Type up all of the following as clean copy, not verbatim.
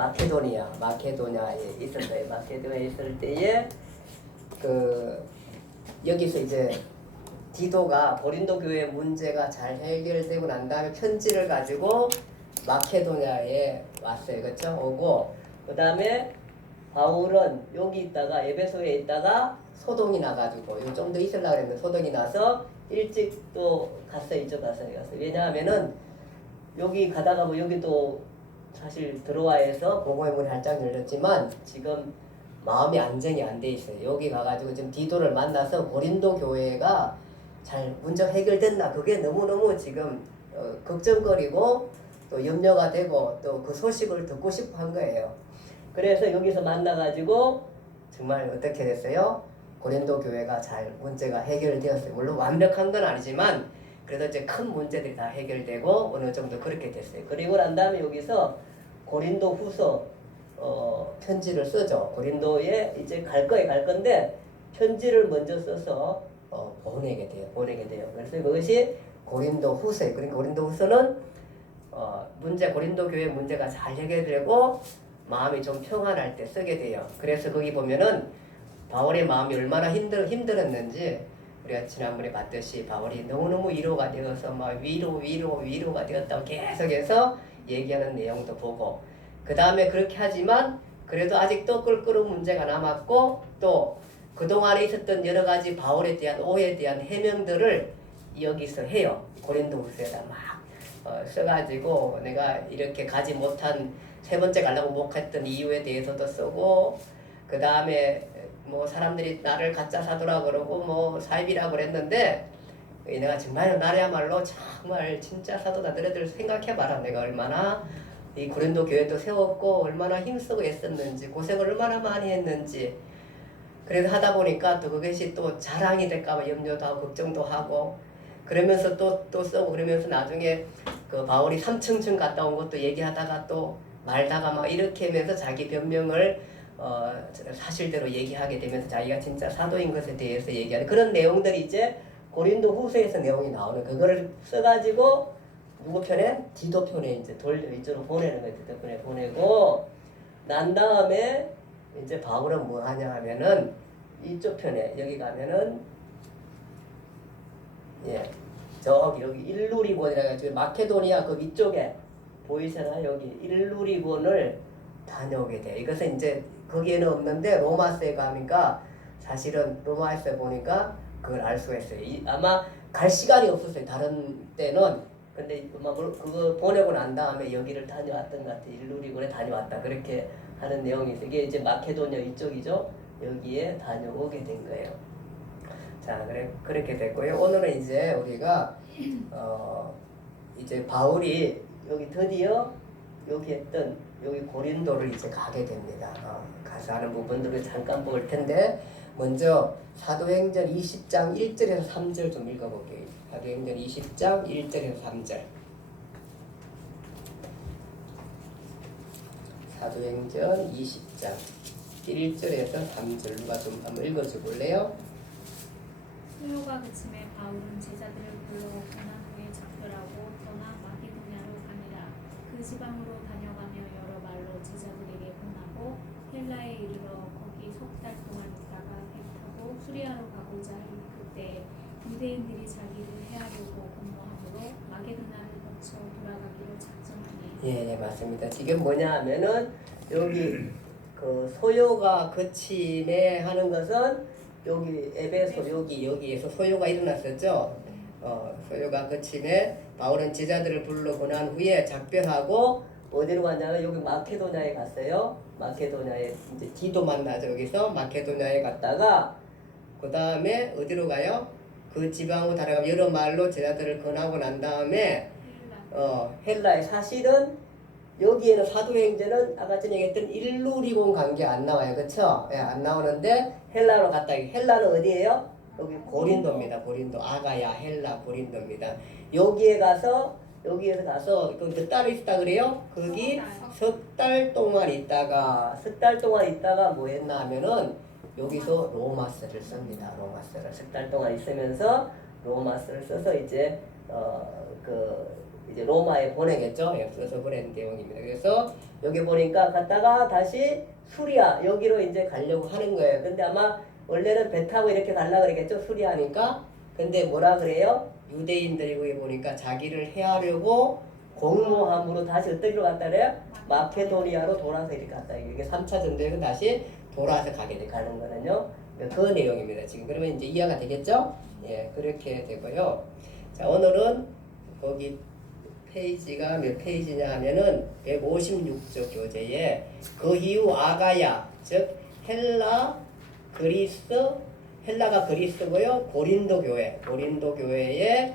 마케도니아에 있었어요. 마케도니아에 있을 때에 여기서 이제 디도가 고린도 교회 문제가 잘 해결되고 난 다음에 편지를 가지고 마케도니아에 왔어요. 그렇죠? 오고 그 다음에 바울은 여기 있다가 에베소에 있다가 소동이 나가지고 좀 더 있으려고 했는데 소동이 나서 일찍 또 갔어요. 이쪽 갔어요. 왜냐하면은 여기 가다가 뭐 여기도 사실 들어와서 공고의 문이 활짝 열렸지만 지금 마음이 안정이 안 돼 있어요. 여기 가가지고 지금 디도를 만나서 고린도 교회가 잘 문제 해결됐나 그게 너무너무 지금 걱정거리고 또 염려가 되고 또 그 소식을 듣고 싶어 한 거예요. 그래서 여기서 만나가지고 정말 어떻게 됐어요? 고린도 교회가 잘 문제가 해결되었어요. 물론 완벽한 건 아니지만 그래도 이제 큰 문제들이 다 해결되고 어느 정도 그렇게 됐어요. 그리고 난 다음에 여기서 고린도 후서 편지를 쓰죠. 고린도에 이제 갈 건데 편지를 먼저 써서 보내게 돼요. 그래서 그것이 고린도 후서예요. 그러니까 고린도 후서는 고린도 교회 문제가 잘 해결되고 마음이 좀 평안할 때 쓰게 돼요. 그래서 거기 보면은 바울의 마음이 얼마나 힘들었는지 우리가 지난번에 봤듯이 바울이 너무너무 위로가 되어서 막 위로가 되었다고 계속해서 얘기하는 내용도 보고 그 다음에 그렇게 하지만 그래도 아직도 끌끄러운 문제가 남았고 또 그동안에 있었던 여러 가지 바울에 대한 오해에 대한 해명들을 여기서 해요. 고린도후서에다 막 써가지고 내가 이렇게 가지 못한 세 번째 가려고 못 했던 이유에 대해서도 쓰고 그 다음에 뭐 사람들이 나를 가짜 사도라 그러고 뭐 사입이라 그랬는데 내가 정말 나야말로 정말 진짜 사도다. 너희들 생각해봐라. 내가 얼마나 이 고린도 교회도 세웠고 얼마나 힘쓰고 애썼는지 고생을 얼마나 많이 했는지 그래서 하다 보니까 또 그것이 또 자랑이 될까봐 염려도 하고 걱정도 하고 그러면서 또 쓰고 그러면서 나중에 그 바울이 삼층층 갔다 온 것도 얘기하다가 또 말다가 막 이렇게 하면서 자기 변명을 사실대로 얘기하게 되면서 자기가 진짜 사도인 것에 대해서 얘기하는 그런 내용들이 이제 고린도 후서에서 내용이 나오는 그거를 써가지고 누구 편에? 디도 편에 이제 돌려 이쪽으로 보내는 거예요. 디도 편에 보내고 난 다음에 이제 바울은 뭐 하냐 하면은 이쪽 편에 여기 가면은 저기 여기 일루리곤이라 가지고 마케도니아 그 위쪽에 보이잖아. 여기 일루리곤을 다녀오게 돼. 이것은 이제 거기에는 없는데 로마서에 가니까 사실은 로마서에 보니까 그걸 알 수가 있어요. 아마 갈 시간이 없었어요. 다른 때는. 근데 그거 보내고 난 다음에 여기를 다녀왔던 것 같아. 일루리곤에 다녀왔다. 그렇게 하는 내용이 있어요. 이게 이제 마케도니아 이쪽이죠. 여기에 다녀오게 된 거예요. 자, 그렇게 됐고요. 오늘은 이제 우리가 이제 바울이 여기 드디어 여기 했던 여기 고린도를 이제 가게 됩니다. 가서 하는 부분들을 잠깐 볼 텐데 먼저 사도행전 20장 1절에서 3절 좀 읽어볼게요. 사도행전 20장 1절에서 3절. 사도행전 20장 1절에서 3절 누가 좀 한번 읽어줘 볼래요? 수요가 그침에 바울은 제자들을 불러 고난 후에 작별하고 떠나 마게도냐로 가니라. 그 지방으로 다녀가며 여러 말로 제자들에게 권하고 헬라에 이르러 거기 석 달 동안 있다가 배 타고 수리아로 가고자 할 그때 유대인들이 자기를 해하려고 공모함으로 마게도냐를 거쳐 돌아가기로 작정하니. 예, 맞습니다. 지금 뭐냐 하면은 여기 그 소요가 그침에 하는 것은 여기 에베소 여기에서 소요가 일어났었죠. 소요가 그침에 바울은 제자들을 불러 고난 후에 작별하고 어디로 갔냐면 여기 마케도냐에 갔어요. 마케도냐에 이제 디도 만나죠. 여기서 마케도냐에 갔다가 그 다음에 어디로 가요? 그 지방으로 다녀가면 여러 말로 제자들을 권하고 난 다음에 헬라에 사실은 여기에는 사도행전은 아까 전에 얘기했던 일루리곤 관계 안 나와요. 그쵸? 예, 안 나오는데 헬라로 갔다. 헬라는 어디예요? 여기 고린도입니다. 고린도. 아가야, 헬라, 고린도입니다. 여기에서 가서 그 따로 있다 그래요? 거기 석 달 동안 있다가 뭐 했나 하면은 여기서 로마서를 씁니다. 로마서를 석 달 동안 있으면서 로마서를 써서 이제 이제 로마에 보내겠죠. 써서 보낸 내용입니다. 그래서 여기 보니까 갔다가 다시 수리아 여기로 이제 가려고 하는 거예요. 근데 아마 원래는 배 타고 이렇게 가려고 그랬겠죠. 수리아니까. 근데 뭐라 그래요? 유대인들이 거기 보니까 자기를 해하려고 공모함으로 다시 어디로 갔다 그래요? 마케도니아로 돌아서 이렇게 갔다. 이게 3차 전쟁은 다시 돌아서 가는 거는요. 그 내용입니다. 지금 그러면 이제 이해가 되겠죠? 예, 그렇게 되고요. 자, 오늘은 거기 페이지가 몇 페이지냐 하면은 156쪽 교재에 그 이후 아가야, 즉 헬라가 그리스고요. 고린도 교회에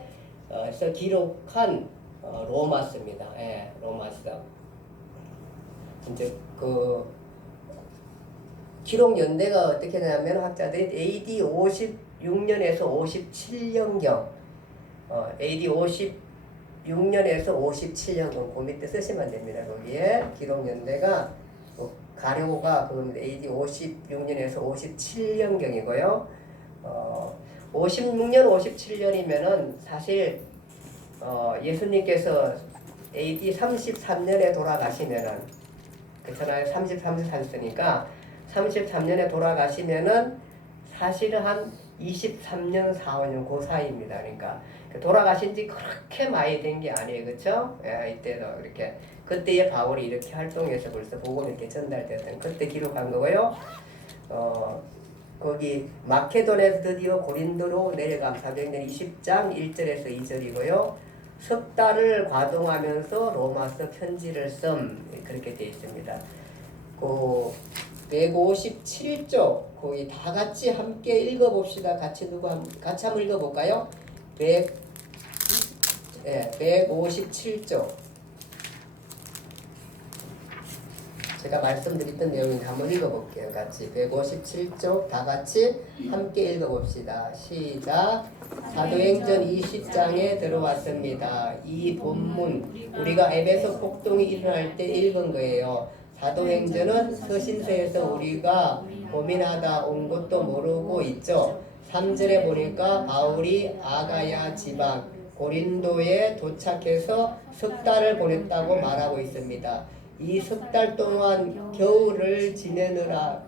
서 기록한 로마서입니다. 예, 로마서. 이제 그 기록 연대가 어떻게 되냐면 학자들이 AD 56년에서 57년경, AD 56년에서 57년경 그 밑에 쓰시면 됩니다. 거기에 기록 연대가 가료가 그겁니다. AD 56년에서 57년경이고요. 56년, 57년이면은 사실 예수님께서 AD 33년에 돌아가시면은 그렇잖아요. 33년 사셨으니까 33년에 돌아가시면은 사실은 한 23년, 4, 5년 그 사이입니다. 그러니까 돌아가신 지 그렇게 많이 된 게 아니에요. 그렇죠? 예, 이때도 이렇게 그때의 바울이 이렇게 활동해서 벌써 복음이 이렇게 전달됐던 그때 기록한 거고요. 거기 마케도니아에서 드디어 고린도로 내려감 사도행전 20장 1절에서 2절이고요. 석 달을 과동하면서 로마서 편지를 그렇게 되어 있습니다. 그 157쪽 거기 다 같이 함께 읽어봅시다. 같이 한번 읽어볼까요? 157쪽 제가 말씀드렸던 내용인데 한번 읽어볼게요. 같이 157쪽 다 같이 함께 읽어봅시다. 시작. 사도행전 20장에 들어왔습니다. 이 본문 우리가 에베소 폭동이 일어날 때 읽은 거예요. 사도행전은 서신서에서 우리가 고민하다 온 것도 모르고 있죠. 3절에 보니까 바울이 아가야 지방 고린도에 도착해서 석 달을 보냈다고 말하고 있습니다. 이 석 달 동안 겨울을 지내느라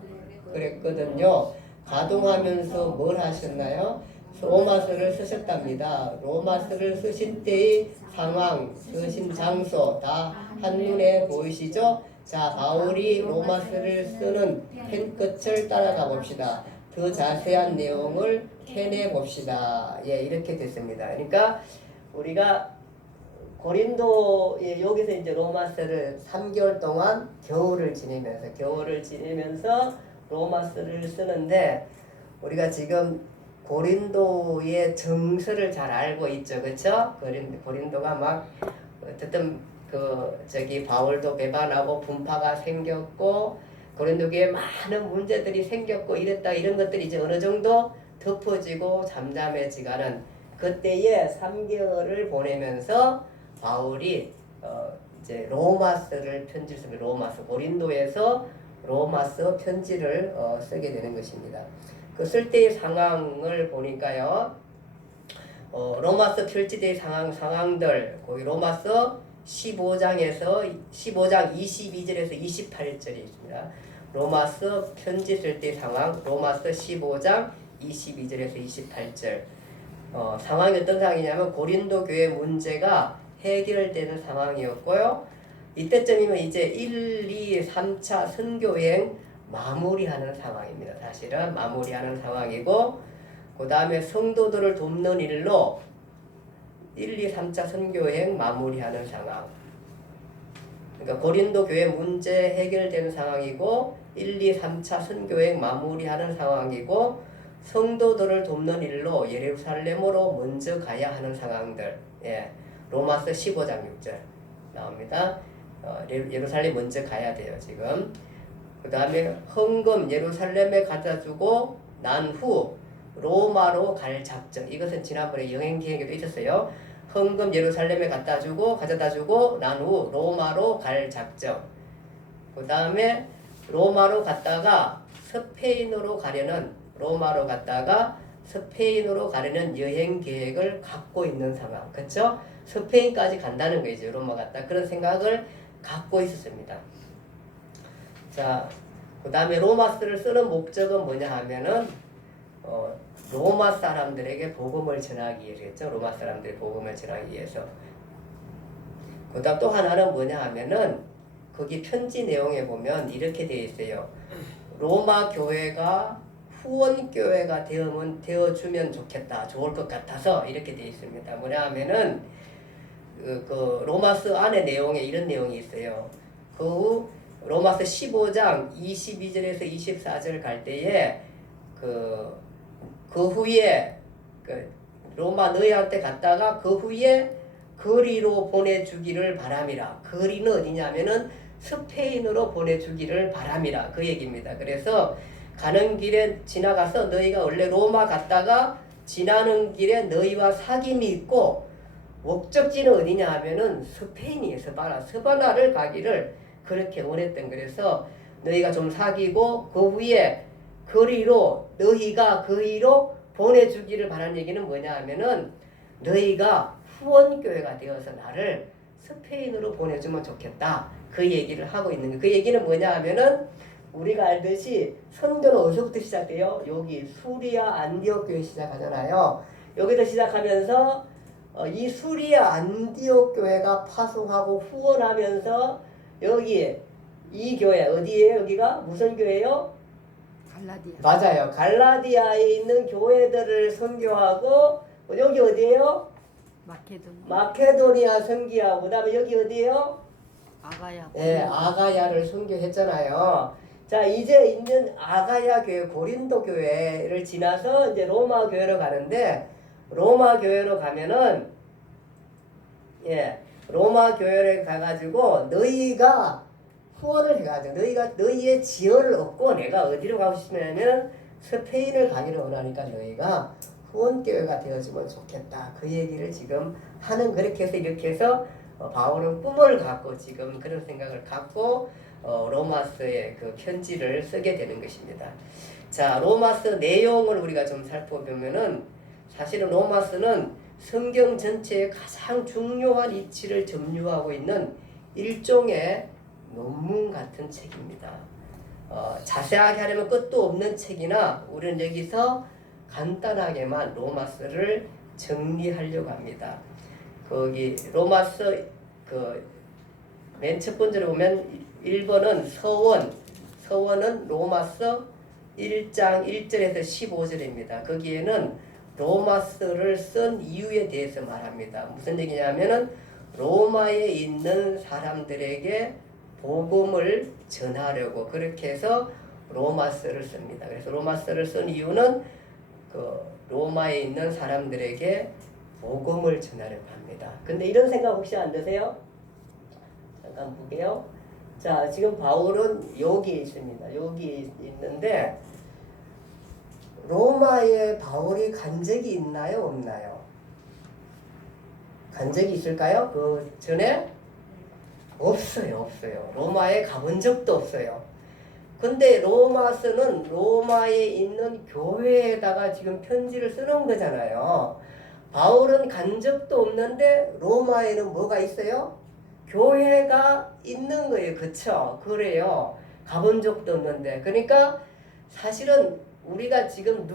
그랬거든요. 가동하면서 뭘 하셨나요? 로마서를 쓰셨답니다. 로마서를 쓰신 때의 상황, 쓰신 장소 다 한눈에 보이시죠? 자, 바울이 로마서를 쓰는 펜 끝을 따라가 봅시다. 더 자세한 내용을 캐내 봅시다. 예, 이렇게 됐습니다. 그러니까 우리가 고린도에 여기서 이제 로마서를 3개월 동안 겨울을 지내면서 로마서를 쓰는데 우리가 지금 고린도의 정서를 잘 알고 있죠, 그렇죠? 고린도가 막 어쨌든 바울도 배반하고 분파가 생겼고 고린도교에 많은 문제들이 생겼고 이런 것들이 이제 어느 정도 덮어지고 잠잠해지가는 그때에 3개월을 보내면서 바울이 이제 로마서를 편지를 씁니다. 고린도에서 로마서 편지를 쓰게 되는 것입니다. 그 쓸 때의 상황을 보니까요. 로마서 편지대의 상황들 거기 로마서 15장 22절에서 28절이 있습니다. 로마서 편지 쓸 때 상황 로마서 15장 22절에서 28절 상황이 어떤 상황이냐면 고린도 교회 문제가 해결되는 상황이었고요. 이때쯤이면 이제 1, 2, 3차 선교여행 마무리하는 상황입니다. 사실은 마무리하는 상황이고 그 다음에 성도들을 돕는 일로 1, 2, 3차 선교여행 마무리하는 상황. 그러니까 고린도 교회 문제 해결되는 상황이고 1, 2, 3차 선교여행 마무리하는 상황이고 성도들을 돕는 일로 예루살렘으로 먼저 가야 하는 상황들. 예. 로마서 15장 6절 나옵니다. 예루살렘 먼저 가야 돼요, 지금. 그 다음에 헌금 예루살렘에 갖다 주고 난 후 로마로 갈 작정. 이것은 지난번에 여행 계획에도 있었어요. 헌금 예루살렘에 가져다 주고 난 후 로마로 갈 작정. 그 다음에 로마로 갔다가 스페인으로 가려는 여행 계획을 갖고 있는 상황. 그렇죠? 스페인까지 간다는 거죠. 로마 갔다. 그런 생각을 갖고 있었습니다. 자, 그 다음에 로마스를 쓰는 목적은 뭐냐 하면은 로마 사람들에게 복음을 전하기 위해서겠죠. 로마 사람들의 복음을 전하기 위해서. 그 다음 또 하나는 뭐냐 하면은 거기 편지 내용에 보면 이렇게 되어 있어요. 로마 교회가 후원 교회가 되어주면 좋겠다, 좋을 것 같아서 이렇게 되어 있습니다. 뭐냐 하면은 그 로마서 안에 내용에 이런 내용이 있어요. 그 로마서 15장 22절에서 24절 갈 때에 그 후에 그 로마 너희한테 갔다가 그 후에 거리로 보내주기를 바람이라. 거리는 어디냐면은 스페인으로 보내주기를 바람이라 그 얘기입니다. 그래서 가는 길에 지나가서 너희가 원래 로마 갔다가 지나는 길에 너희와 사귐이 있고 목적지는 어디냐 하면은 스페인이에요. 스바나를 가기를 그렇게 원했던. 그래서 너희가 좀 사귀고 그 후에 너희가 거리로 보내주기를 바라는 얘기는 뭐냐 하면은 너희가 후원교회가 되어서 나를 스페인으로 보내주면 좋겠다. 그 얘기를 하고 있는 거예요. 그 얘기는 뭐냐 하면은 우리가 알듯이 선교는 어디서부터 시작돼요? 여기 수리아 안디옥 교회 시작하잖아요. 여기서 시작하면서 이 수리아 안디옥 교회가 파송하고 후원하면서 여기 이 교회 어디예요? 여기가 무슨 교회예요? 갈라디아. 맞아요. 갈라디아에 있는 교회들을 선교하고 여기 어디예요? 마케도니아 선교하고 그다음에 여기 어디예요? 아가야. 네, 아가야를 선교했잖아요. 자, 이제 있는 아가야 교회, 고린도 교회를 지나서 이제 로마 교회로 가는데 로마 교회로 가면은 로마 교회를 가가지고 너희가 후원을 해가지고 너희의 지원을 얻고 내가 어디로 가고 싶냐면 스페인을 가기를 원하니까 너희가 후원교회가 되어주면 좋겠다. 그 얘기를 지금 하는. 그렇게 해서 이렇게 해서 바울은 꿈을 갖고 지금 그런 생각을 갖고 로마서의 그 편지를 쓰게 되는 것입니다. 자, 로마서 내용을 우리가 좀 살펴보면은 사실은 로마서는 성경 전체의 가장 중요한 이치를 점유하고 있는 일종의 논문 같은 책입니다. 자세하게 하려면 끝도 없는 책이나 우리는 여기서 간단하게만 로마서를 정리하려고 합니다. 거기 로마서 맨 첫 번째로 보면 1번은 서원은 로마서 1장 1절에서 15절입니다. 거기에는 로마서를 쓴 이유에 대해서 말합니다. 무슨 얘기냐면은 로마에 있는 사람들에게 복음을 전하려고 그렇게 해서 로마서를 씁니다. 그래서 로마서를 쓴 이유는 그 로마에 있는 사람들에게 복음을 전하려고 합니다. 근데 이런 생각 혹시 안 드세요? 잠깐 볼게요. 자, 지금 바울은 여기 있습니다. 여기 있는데 로마에 바울이 간 적이 있나요? 없나요? 간 적이 있을까요? 그 전에? 없어요. 로마에 가본 적도 없어요. 근데 로마서는 로마에 있는 교회에다가 지금 편지를 쓰는 거잖아요. 바울은 간 적도 없는데 로마에는 뭐가 있어요? 교회가 있는 거예요. 그쵸? 그래요. 가본 적도 없는데. 그러니까 사실은 우리가 지금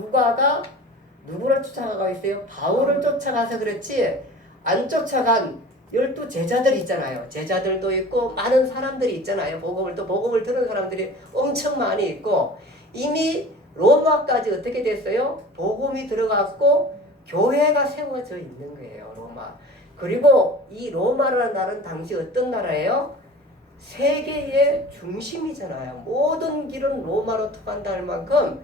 누구를 쫓아가고 있어요? 바울을 쫓아가서 그렇지 안 쫓아간 12 제자들 있잖아요. 제자들도 있고 많은 사람들이 있잖아요. 복음을 들은 사람들이 엄청 많이 있고 이미 로마까지 어떻게 됐어요? 복음이 들어갔고 교회가 세워져 있는 거예요. 로마. 그리고 이 로마라는 나라는 당시 어떤 나라예요? 세계의 중심이잖아요. 모든 길은 로마로 통한다 할 만큼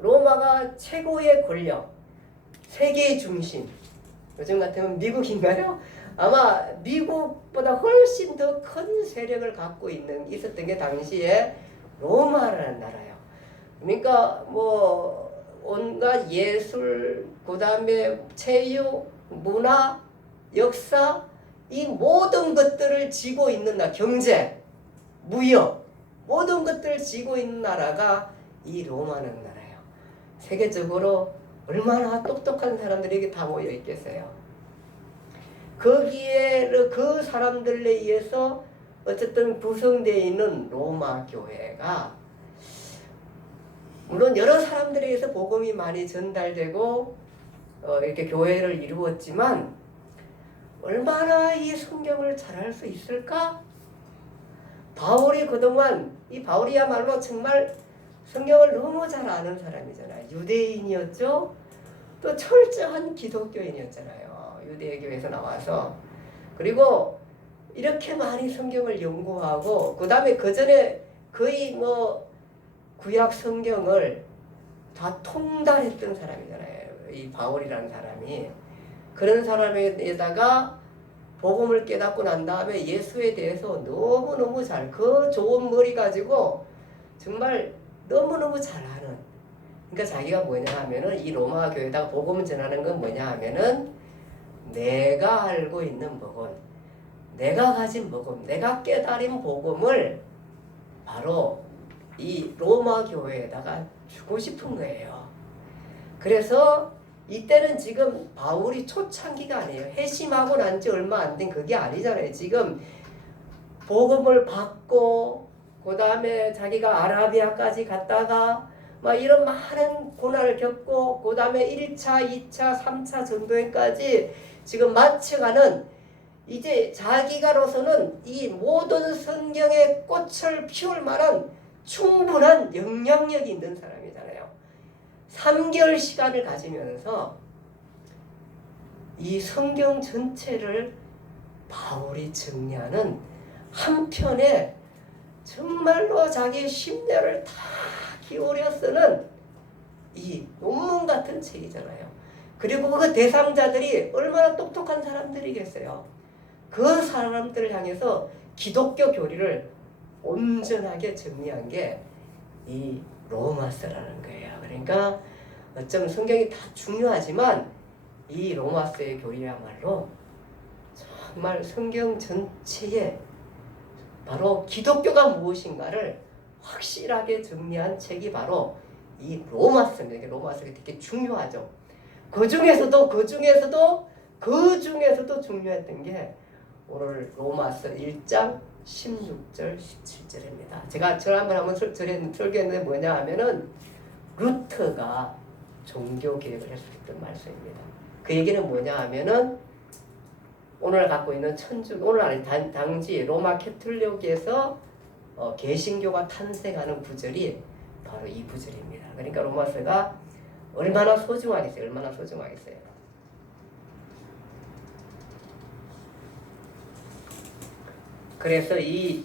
로마가 최고의 권력, 세계의 중심. 요즘 같으면 미국인가요? 아마 미국보다 훨씬 더 큰 세력을 갖고 있었던 게 당시에 로마라는 나라예요. 그러니까 뭐 온갖 예술, 그 다음에 체육, 문화, 역사 이 모든 것들을 쥐고 있는 나라, 경제, 무역 모든 것들을 쥐고 있는 나라가 이 로마는 나라예요. 세계적으로 얼마나 똑똑한 사람들이 다 모여 있겠어요. 거기에 그 사람들에 의해서 어쨌든 구성되어 있는 로마 교회가 물론 여러 사람들에 의해서 복음이 많이 전달되고 이렇게 교회를 이루었지만 얼마나 이 성경을 잘할 수 있을까? 바울이 그동안 이 바울이야말로 정말 성경을 너무 잘 아는 사람이잖아요. 유대인이었죠. 또 철저한 기독교인이었잖아요. 유대교에서 나와서. 그리고 이렇게 많이 성경을 연구하고 그 다음에 그 전에 거의 뭐 구약 성경을 다 통달했던 사람이잖아요. 이 바울이라는 사람이. 그런 사람에다가 복음을 깨닫고 난 다음에 예수에 대해서 너무너무 그 좋은 머리 가지고 정말 너무너무 잘하는. 그러니까 자기가 뭐냐 하면은 이 로마 교회에다가 복음을 전하는 건 뭐냐 하면은 내가 알고 있는 복음, 내가 가진 복음, 내가 깨달은 복음을 바로 이 로마 교회에다가 주고 싶은 거예요. 그래서 이때는 지금 바울이 초창기가 아니에요. 회심하고 난 지 얼마 안 된 그게 아니잖아요. 지금 복음을 받고 그 다음에 자기가 아라비아까지 갔다가 막 이런 많은 고난을 겪고 그 다음에 1차, 2차, 3차 전도회까지 지금 마쳐가는 이제 자기가로서는 이 모든 성경의 꽃을 피울 만한 충분한 영향력이 있는 사람이잖아요. 3개월 시간을 가지면서 이 성경 전체를 바울이 정리하는 한편에 정말로 자기의 심려를 다 기울여 쓰는 이 논문 같은 책이잖아요. 그리고 그 대상자들이 얼마나 똑똑한 사람들이겠어요. 그 사람들을 향해서 기독교 교리를 온전하게 정리한 게 이 로마서라는 거예요. 그러니까 어쩌면 성경이 다 중요하지만 이 로마서의 교리야말로 정말 성경 전체에 바로 기독교가 무엇인가를 확실하게 정리한 책이 바로 이 로마서입니다. 로마서가 되게 중요하죠. 그 중에서도 중요했던 게 오늘 로마서 1장 16절 17절입니다. 제가 한번 설교했는데 뭐냐 하면은 루터가 종교 개혁을 했었던 말씀입니다. 그 얘기는 뭐냐 하면은 오늘 갖고 있는 당시 로마 캐톨릭에서 개신교가 탄생하는 구절이 바로 이 구절입니다. 그러니까 로마서가 얼마나 소중하겠어요. 그래서 이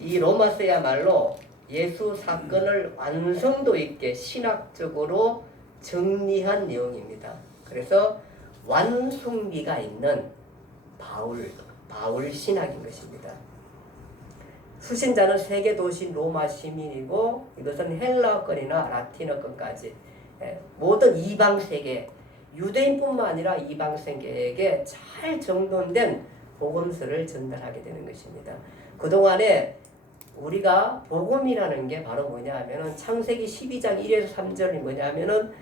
로마서야말로 예수 사건을 완성도 있게 신학적으로 정리한 내용입니다. 그래서 완성미가 있는 바울 신학인 것입니다. 수신자는 세계 도시 로마 시민이고 이것은 헬라어권이나 라틴어권까지 모든 이방 세계 유대인뿐만 아니라 이방 세계에게 잘 정돈된 복음서를 전달하게 되는 것입니다. 그동안에 우리가 복음이라는 게 바로 뭐냐 하면은 창세기 12장 1에서 3절이 뭐냐 하면은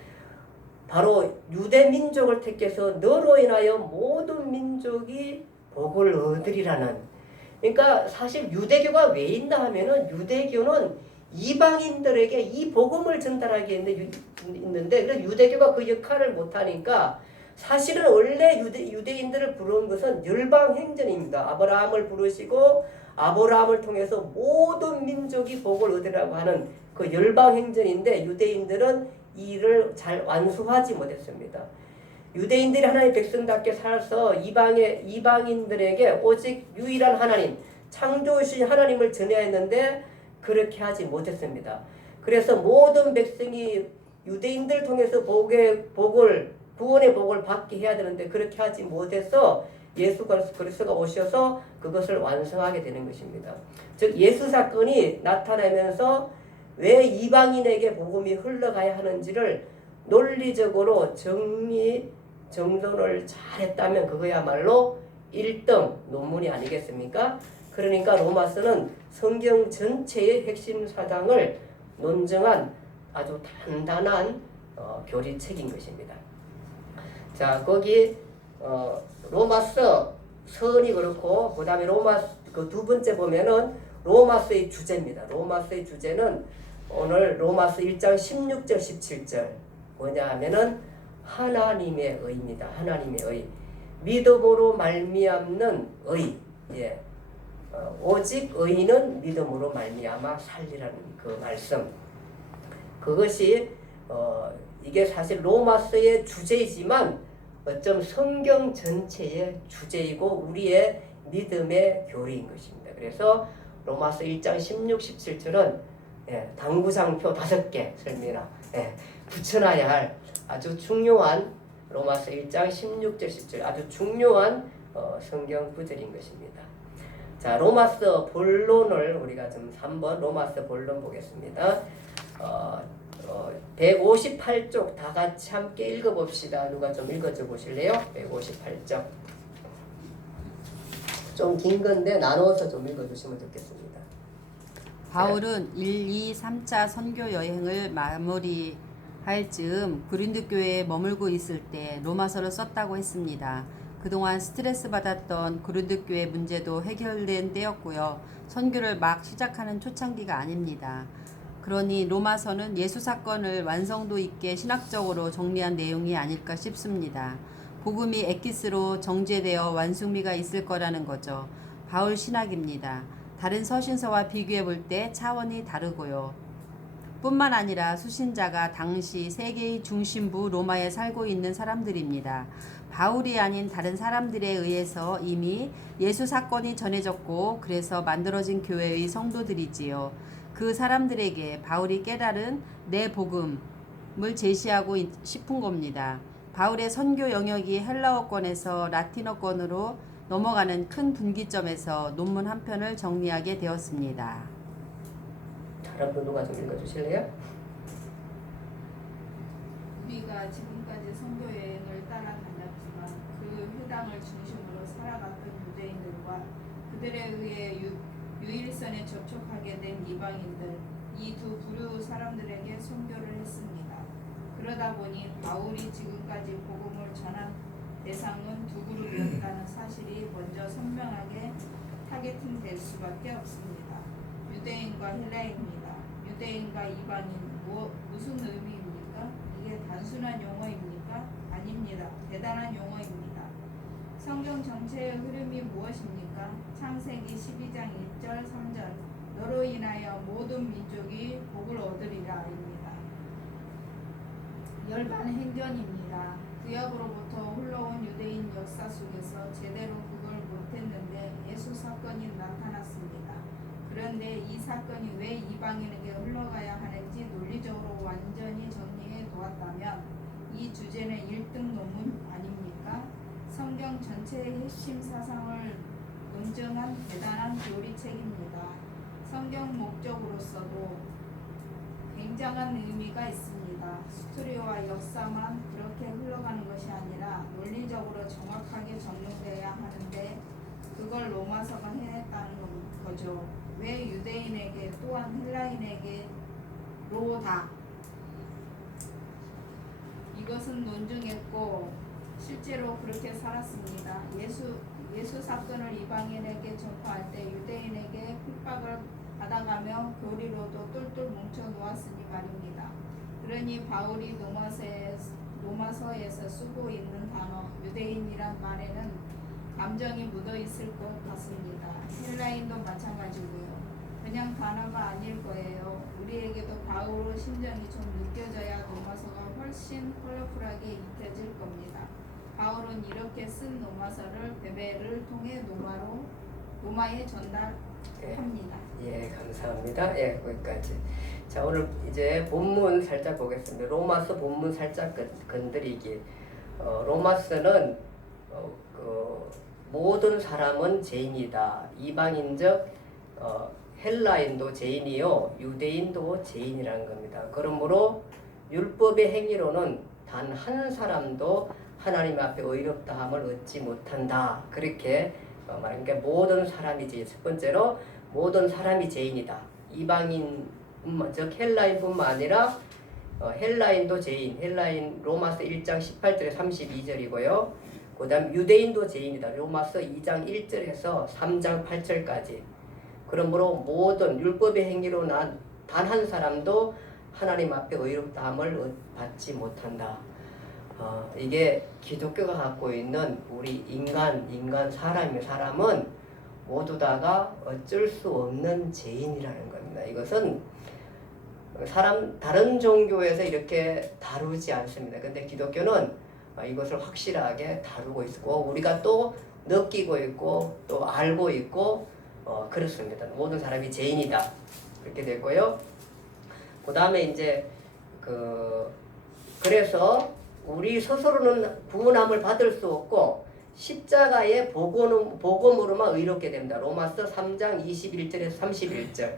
바로 유대 민족을 택해서 너로 인하여 모든 민족이 복을 얻으리라는. 그러니까 사실 유대교가 왜 있나 하면은 유대교는 이방인들에게 이 복음을 전달하게 있는데 그래서 유대교가 그 역할을 못하니까 사실은 원래 유대인들을 부르는 것은 열방 행전입니다. 아브라함을 부르시고 아브라함을 통해서 모든 민족이 복을 얻으라고 하는 그 열방 행전인데 유대인들은 이 일을 잘 완수하지 못했습니다. 유대인들이 하나님의 백성답게 살아서 이방인들에게 오직 유일한 하나님, 창조주신 하나님을 전해야 했는데 그렇게 하지 못했습니다. 그래서 모든 백성이 유대인들을 통해서 구원의 복을 받게 해야 되는데 그렇게 하지 못해서 예수 그리스도가 오셔서 그것을 완성하게 되는 것입니다. 즉 예수 사건이 나타나면서 왜 이방인에게 복음이 흘러가야 하는지를 논리적으로 정돈을 잘했다면 그거야말로 1등 논문이 아니겠습니까? 그러니까 로마서는 성경 전체의 핵심 사상을 논증한 아주 단단한 교리책인 것입니다. 자, 거기 로마서 서론이 그렇고 그다음에 로마 그 두 번째 보면은 로마서의 주제입니다. 로마서의 주제는 오늘 로마서 1장 16절 17절 뭐냐 하면은 하나님의 의입니다. 하나님의 의. 믿음으로 말미암는 의. 예. 오직 의인은 믿음으로 말미암아 살리라는 그 말씀. 그것이 이게 사실 로마서의 주제이지만 어쩜 성경 전체의 주제이고 우리의 믿음의 교리인 것입니다. 그래서 로마서 1장 16, 17절은 당구장표 5개 설명이나 붙여놔야 할 아주 중요한 로마서 1장 16절 17절 아주 중요한 성경 구절인 것입니다. 자, 로마서 본론을 우리가 좀 3번 로마서 본론 보겠습니다. 158쪽 다 같이 함께 읽어봅시다. 누가 좀 읽어줘 보실래요? 158쪽. 좀 긴 건데 나눠서 좀 읽어주시면 좋겠습니다. 바울은 1, 2, 3차 선교 여행을 마무리할 즈음 고린도 교회에 머물고 있을 때 로마서를 썼다고 했습니다. 그동안 스트레스 받았던 고린도 교회 문제도 해결된 때였고요. 선교를 막 시작하는 초창기가 아닙니다. 그러니 로마서는 예수 사건을 완성도 있게 신학적으로 정리한 내용이 아닐까 싶습니다. 복음이 엑기스로 정제되어 완숙미가 있을 거라는 거죠. 바울 신학입니다. 다른 서신서와 비교해 볼 때 차원이 다르고요. 뿐만 아니라 수신자가 당시 세계의 중심부 로마에 살고 있는 사람들입니다. 바울이 아닌 다른 사람들에 의해서 이미 예수 사건이 전해졌고 그래서 만들어진 교회의 성도들이지요. 그 사람들에게 바울이 깨달은 내 복음을 제시하고 싶은 겁니다. 바울의 선교 영역이 헬라어권에서 라틴어권으로 넘어가는 큰 분기점에서 논문 한 편을 정리하게 되었습니다. 다른 분 누가 좀 읽어주실래요? 우리가 지금까지 선교 여행을 따라 다녔지만 그 회당을 중심으로 살아갔던 유대인들과 그들에 의해 유일선에 접촉하게 된 이방인들 이 두 부류 사람들에게 선교를 했습니다. 그러다 보니 바울이 지금까지 복음을 전한 대상은 두 그룹이었다는 사실이 먼저 선명하게 타겟팅될 수밖에 없습니다. 유대인과 헬라인입니다. 유대인과 이방인 무슨 의미입니까? 이게 단순한 용어입니까? 아닙니다. 대단한 용어입니다. 성경 전체의 흐름이 무엇입니까? 창세기 12장 1절 3절 너로 인하여 모든 민족이 복을 얻으리라입니다. 열반 행전입니다. 구약으로부터 흘러온 유대인 역사 속에서 제대로 그걸 못했는데 예수 사건이 나타났습니다. 그런데 이 사건이 왜 이방인에게 흘러가야 하는지 논리적으로 완전히 정리해 두었다면 이 주제는 1등 논문 아닙니까? 성경 전체의 핵심 사상을 논증한 대단한 교리책입니다. 성경 목적으로서도 굉장한 의미가 있습니다. 스토리와 역사만 그렇게 흘러가는 것이 아니라 논리적으로 정확하게 적용되어야 하는데 그걸 로마서가 해냈다는 거죠. 왜 유대인에게 또한 헬라인에게로다. 이것은 논증했고 실제로 그렇게 살았습니다. 예수 사건을 이방인에게 전파할 때 유대인에게 핍박을 받아가며 교리로도 똘똘 뭉쳐 놓았으니 말입니다. 그러니 바울이 로마서에서 쓰고 있는 단어 유대인이란 말에는 감정이 묻어 있을 것 같습니다. 헬라인도 마찬가지고요. 그냥 단어가 아닐 거예요. 우리에게도 바울의 심정이 좀 느껴져야 로마서가 훨씬 컬러풀하게 익혀질 겁니다. 바울은 이렇게 쓴 로마서를 베베를 통해 로마에 전달합니다. 예, 감사합니다. 예, 거기까지. 자, 오늘 이제 본문 살짝 보겠습니다. 로마서 본문 살짝 건드리기. 로마서는 모든 사람은 죄인이다. 이방인적 헬라인도 죄인이요, 유대인도 죄인이라는 겁니다. 그러므로 율법의 행위로는 단 한 사람도 하나님 앞에 의롭다함을 얻지 못한다. 그렇게 말하니까 모든 사람이지. 첫 번째로 모든 사람이 죄인이다. 이방인 즉 헬라인뿐만 아니라 헬라인도 죄인. 헬라인 로마서 1장 18절에 32절이고요. 그다음 유대인도 죄인이다. 로마서 2장 1절에서 3장 8절까지. 그러므로 모든 율법의 행위로 난 단 한 사람도 하나님 앞에 의롭다함을 받지 못한다. 이게 기독교가 갖고 있는 우리 인간 사람은 모두 다가 어쩔 수 없는 죄인이라는 겁니다. 이것은 다른 종교에서 이렇게 다루지 않습니다. 근데 기독교는 이것을 확실하게 다루고 있고 우리가 또 느끼고 있고 또 알고 있고 그렇습니다. 모든 사람이 죄인이다. 그렇게 됐고요. 그 다음에 이제 그래서 우리 스스로는 구원함을 받을 수 없고 십자가의 복음으로만 의롭게 됩니다. 로마서 3장 21절에서 31절.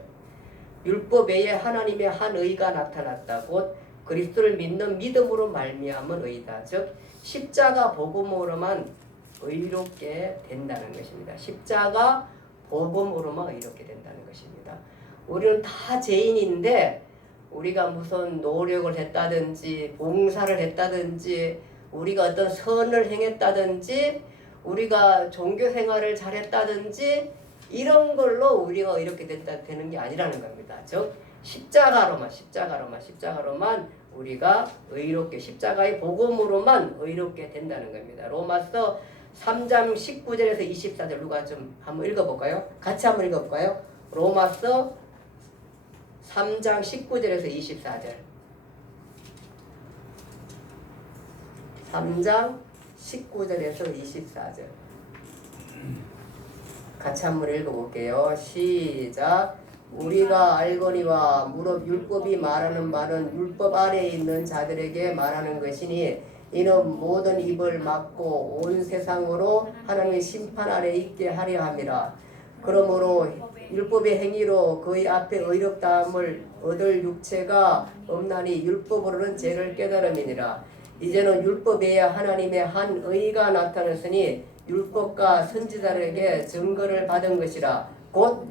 율법 외에 하나님의 한 의가 나타났다. 곧 그리스도를 믿는 믿음으로 말미암은 의다. 즉 십자가 복음으로만 의롭게 된다는 것입니다. 십자가 복음으로만 의롭게 된다는 것입니다. 우리는 다 죄인인데 우리가 무슨 노력을 했다든지 봉사를 했다든지 우리가 어떤 선을 행했다든지 우리가 종교 생활을 잘했다든지 이런 걸로 우리가 이렇게 되는 게 아니라는 겁니다. 즉 십자가로만 우리가 의롭게 십자가의 복음으로만 의롭게 된다는 겁니다. 로마서 3장 19절에서 24절 누가 좀 한번 읽어볼까요? 같이 한번 읽어볼까요? 로마서 3장 19절에서 24절. 3장 19절에서 24절. 같이 한번 읽어볼게요. 시작. 우리가 알거니와 무릇 율법이 말하는 말은 율법 아래에 있는 자들에게 말하는 것이니 이는 모든 입을 막고 온 세상으로 하나님의 심판 아래 있게 하려 함이라. 그러므로 율법의 행위로 그의 앞에 의롭다함을 얻을 육체가 없나니 율법으로는 죄를 깨달음이니라. 이제는 율법 외에 하나님의 한 의가 나타났으니 율법과 선지자들에게 증거를 받은 것이라. 곧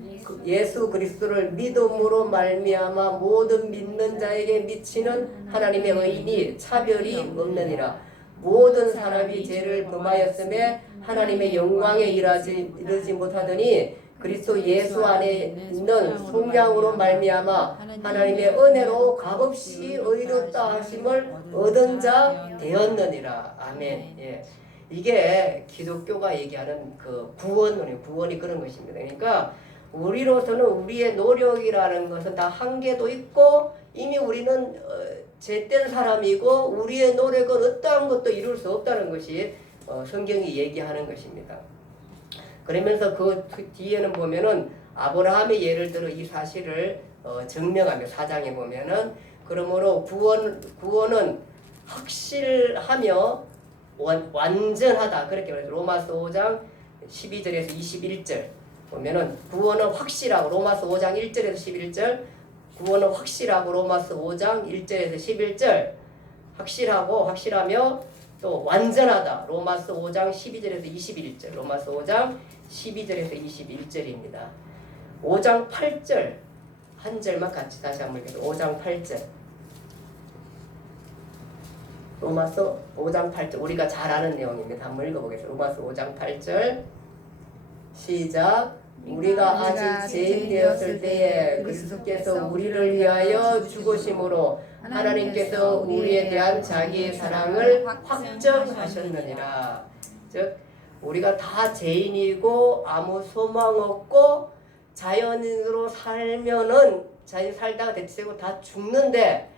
예수 그리스도를 믿음으로 말미암아 모든 믿는 자에게 미치는 하나님의 의인이 차별이 없느니라. 모든 사람이 죄를 범하였음에 하나님의 영광에 이르지 못하더니 그리스도 예수 안에 있는 속량으로 말미암아 하나님의 은혜로 값없이 의롭다 하심을 얻은 자 되었느니라. 아멘. 예. 이게 기독교가 얘기하는 그 구원이 그런 것입니다. 그러니까 우리로서는 우리의 노력이라는 것은 다 한계도 있고 이미 우리는 죄된 사람이고 우리의 노력은 어떠한 것도 이룰 수 없다는 것이 성경이 얘기하는 것입니다. 그러면서 그 뒤에는 보면은 아브라함의 예를 들어 이 사실을 증명하며 4장에 보면은 그러므로 구원은 확실하며 완전하다 그렇게 말해요. 로마서 5장 12절에서 21절 보면은 구원은 확실하고 로마서 5장 1절에서 11절 구원은 확실하고 로마서 5장 1절에서 11절 확실하며 또 완전하다 로마서 5장 12절에서 21절 로마서 5장 12절에서 21절입니다. 5장 8절 한 절만 같이 다시 한번 읽어요. 5장 8절 로마서 5장 8절 우리가 잘 아는 내용입니다. 한번 읽어보겠습니다. 로마서 5장 8절 시작. 우리가 아직 죄인 되었을 때에 그리스도께서 우리를 위하여 죽으심으로 하나님께서 우리에 대한 자기의 사랑을 확정하셨느니라. 즉 우리가 다 죄인이고 아무 소망 없고 자연인으로 살다가 대체되고 다 죽는데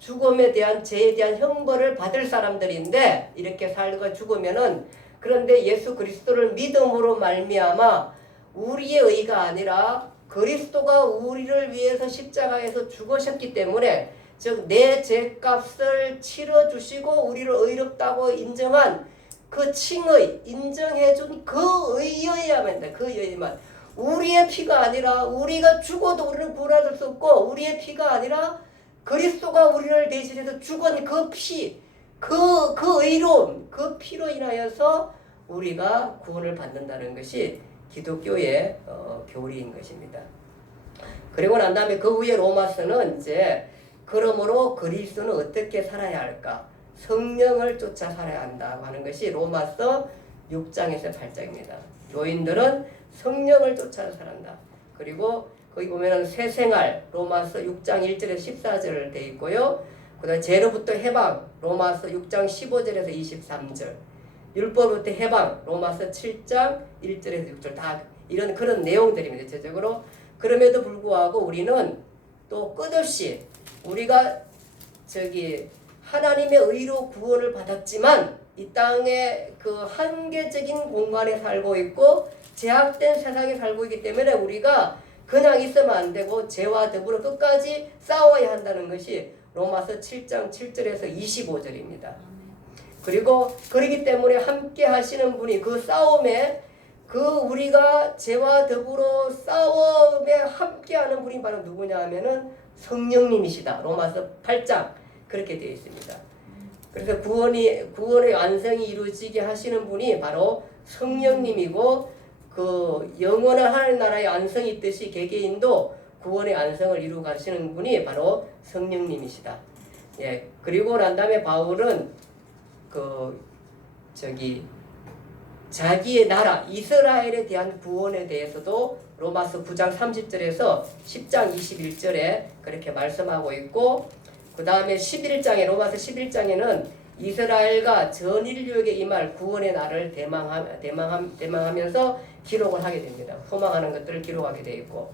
죽음에 대한 죄에 대한 형벌을 받을 사람들인데 이렇게 살다가 죽으면은 그런데 예수 그리스도를 믿음으로 말미암아 우리의 의가 아니라 그리스도가 우리를 위해서 십자가에서 죽으셨기 때문에 즉 내 죄값을 치러주시고 우리를 의롭다고 인정한 그 칭의 인정해준 그 의여야만 그 의여야만 우리의 피가 아니라 우리가 죽어도 우리를 구원할 수 없고 우리의 피가 아니라 그리스도가 우리를 대신해서 죽은 그 피, 그 의로움, 그 피로 인하여서 우리가 구원을 받는다는 것이 기독교의 교리인 것입니다. 그리고 난 다음에 그 후에 로마서는 이제 그러므로 그리스도는 어떻게 살아야 할까? 성령을 쫓아 살아야 한다고 하는 것이 로마서 6장에서 8장입니다. 교인들은 성령을 쫓아 살아야 한다. 그리고 거기 보면은 새 생활 로마서 6장 1절에서 14절 돼 있고요. 그다음에 죄로부터 해방 로마서 6장 15절에서 23절. 율법부터 해방 로마서 7장 1절에서 6절 다 이런 그런 내용들입니다. 대체적으로. 그럼에도 불구하고 우리는 또 끝없이 우리가 하나님의 의로 구원을 받았지만 이 땅에 그 한계적인 공간에 살고 있고 제약된 세상에 살고 있기 때문에 우리가 그냥 있으면 안 되고 죄와 더불어 끝까지 싸워야 한다는 것이 로마서 7장 7절에서 25절입니다. 그리고 그렇기 때문에 함께 하시는 분이 그 싸움에 우리가 죄와 더불어 싸움에 함께하는 분이 바로 누구냐 하면은 성령님이시다. 로마서 8장 그렇게 되어 있습니다. 그래서 구원의 완성이 이루어지게 하시는 분이 바로 성령님이고 그 영원한 하나님 나라의 완성이 있듯이 개개인도 구원의 완성을 이루어 가시는 분이 바로 성령님이시다. 예. 그리고 난 다음에 바울은 자기의 나라 이스라엘에 대한 구원에 대해서도 로마서 9장 30절에서 10장 21절에 그렇게 말씀하고 있고 그 다음에 11장에 로마서 11장에는 이스라엘과 전 인류에게 임할 구원의 날을 대망하면서 기록을 하게 됩니다. 소망하는 것들을 기록하게 되어 있고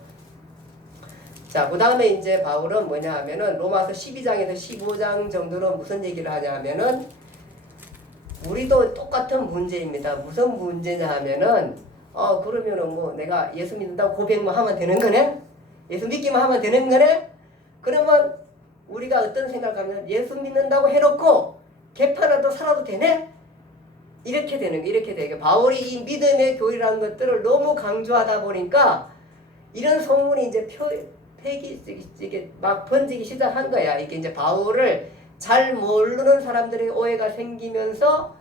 자, 그 다음에 이제 바울은 뭐냐 하면은 로마서 12장에서 15장 정도로 무슨 얘기를 하냐 하면은 우리도 똑같은 문제입니다. 무슨 문제냐 하면은 그러면은 뭐 내가 예수 믿는다고 고백만 하면 되는 거네? 예수 믿기만 하면 되는 거네? 그러면 우리가 어떤 생각하면 예수 믿는다고 해놓고 개판라도 살아도 되네? 이렇게 되는 거, 이렇게 되게 바울이 이 믿음의 교리라는 것들을 너무 강조하다 보니까 이런 소문이 이제 이게 막 번지기 시작한 거야. 이게 이제 바울을 잘 모르는 사람들의 오해가 생기면서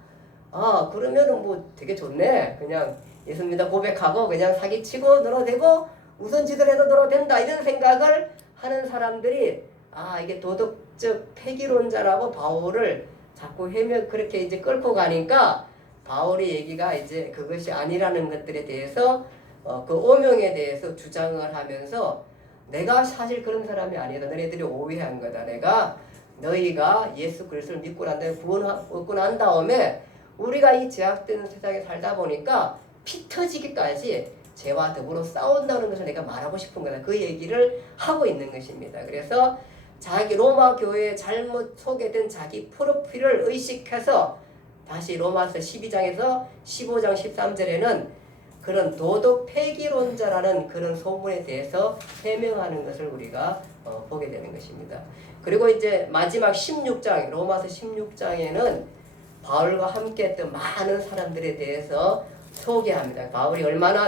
그러면은 뭐 되게 좋네. 그냥 예수 믿다 고백하고 그냥 사기치고 놀아도 되고 우선지들 해도 놀아도 된다. 이런 생각을 하는 사람들이 이게 도덕적 폐기론자라고 바울을 자꾸 그렇게 이제 끌고 가니까 바울의 얘기가 이제 그것이 아니라는 것들에 대해서 그 오명에 대해서 주장을 하면서 내가 사실 그런 사람이 아니다. 너희들이 오해한 거다. 너희가 예수 그리스도를 믿고 난 다음에 구원 얻고 난 다음에 우리가 이 제약된 세상에 살다 보니까 피 터지기까지 죄와 더불어 싸운다는 것을 내가 말하고 싶은 거다. 그 얘기를 하고 있는 것입니다. 그래서 자기 로마 교회에 잘못 소개된 자기 프로필을 의식해서 다시 로마서 12장에서 15장 13절에는 그런 도덕 폐기론자라는 그런 소문에 대해서 해명하는 것을 우리가 보게 되는 것입니다. 그리고 이제 마지막 16장 로마서 16장에는 바울과 함께 했던 많은 사람들에 대해서 소개합니다. 바울이 얼마나